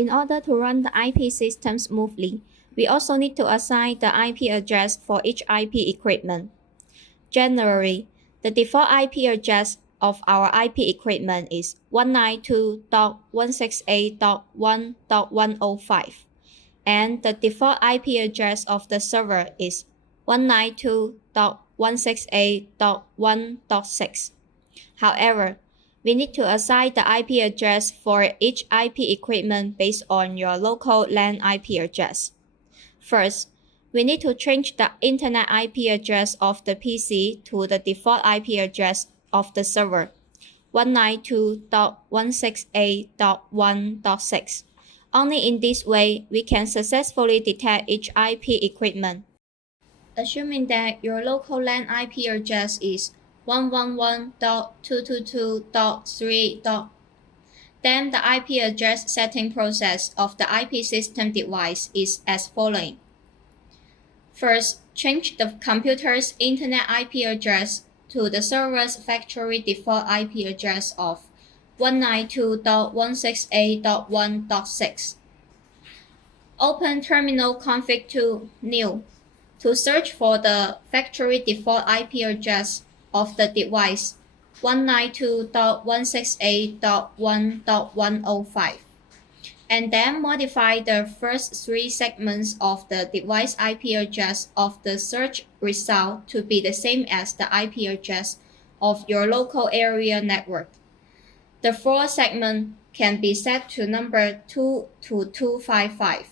In order to run the IP system smoothly, we also need to assign the IP address for each IP equipment. Generally, the default IP address of our IP equipment is 192.168.1.105, and the default IP address of the server is 192.168.1.6. However, we need to assign the IP address for each IP equipment based on your local LAN IP address. First, we need to change the Internet IP address of the PC to the default IP address of the server, 192.168.1.6. Only in this way, we can successfully detect each IP equipment. Assuming that your local LAN IP address is 111.222.3. Then the IP address setting process of the IP system device is as following. First, change the computer's Internet IP address to the server's factory default IP address of 192.168.1.6. Open terminal config to new to search for the factory default IP address of the device 192.168.1.105, and then modify the first three segments of the device IP address of the search result to be the same as the IP address of your local area network. The fourth segment can be set to number 2 to 255,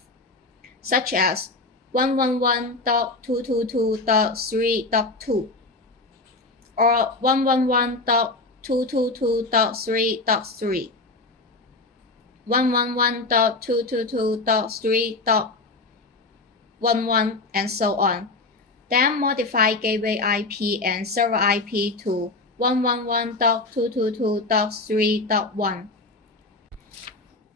such as 111.222.3.2 or 111.222.3.3, 111.222.3.11, and so on. Then modify gateway IP and server IP to 111.222.3.1.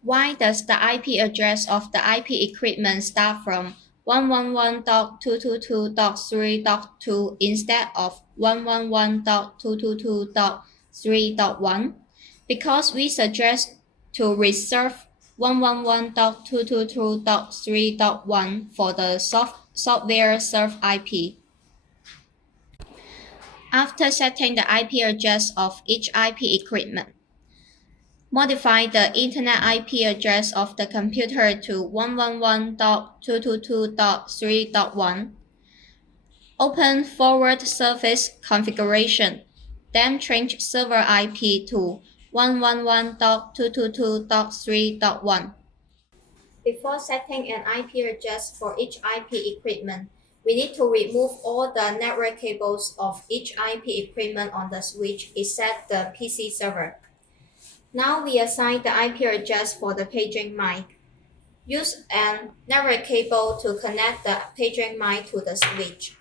Why does the IP address of the IP equipment start from 111.222.3.2 instead of 111.222.3.1? Because we suggest to reserve 111.222.3.1 for the software served IP. After setting the IP address of each IP equipment, modify the Internet IP address of the computer to 111.222.3.1. Open forward service configuration, then change server IP to 111.222.3.1. Before setting an IP address for each IP equipment, we need to remove all the network cables of each IP equipment on the switch except the PC server. Now we assign the IP address for the paging mic. Use a network cable to connect the paging mic to the switch.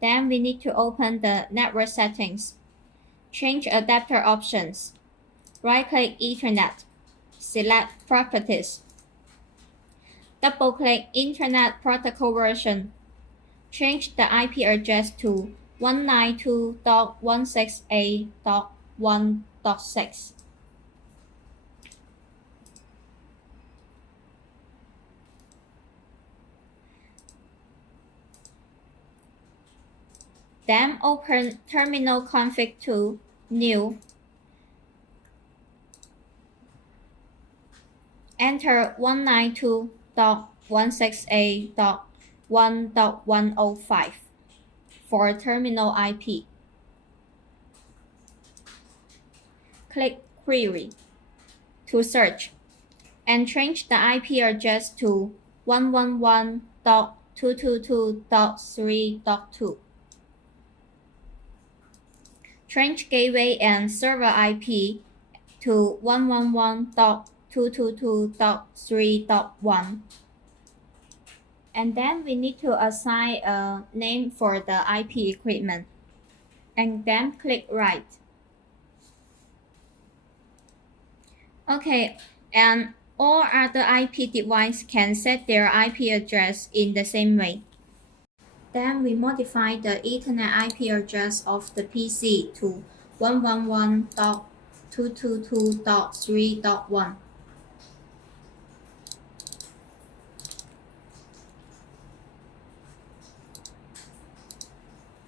Then we need to open the network settings. Change adapter options. Right-click Ethernet. Select Properties. Double-click Internet Protocol version. Change the IP address to 192.168.1.6. Then open terminal config to new. Enter 192.168.1.105 for terminal IP. Click Query to search and change the IP address to 111.222.3.2. Change gateway and server IP to 111.222.3.1. And then we need to assign a name for the IP equipment. And then click Write. Okay, and all other IP devices can set their IP address in the same way. Then we modify the Ethernet IP address of the PC to 111.222.3.1.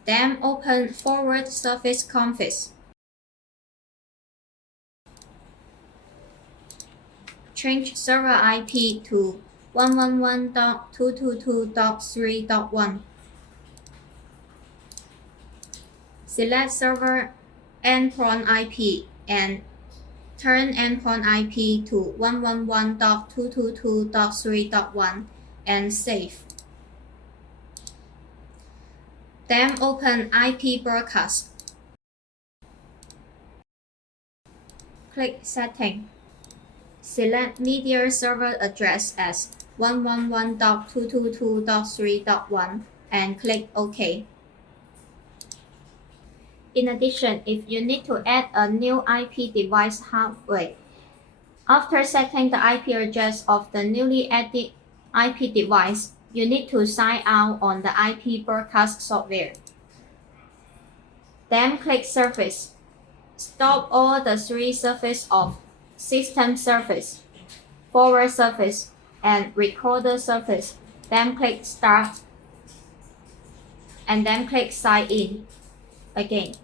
Then open forward surface config. Change server IP to 111.222.3.1. Select server endpoint IP and turn endpoint IP to 111.222.3.1 and save. Then open IP broadcast. Click Setting. Select media server address as 111.222.3.1 and click OK. In addition, if you need to add a new IP device halfway, after setting the IP address of the newly added IP device, you need to sign out on the IP broadcast software. Then click Surface. Stop all the three surfaces of System Surface, Forward Surface, and Recorder Surface. Then click Start, and then click Sign In again.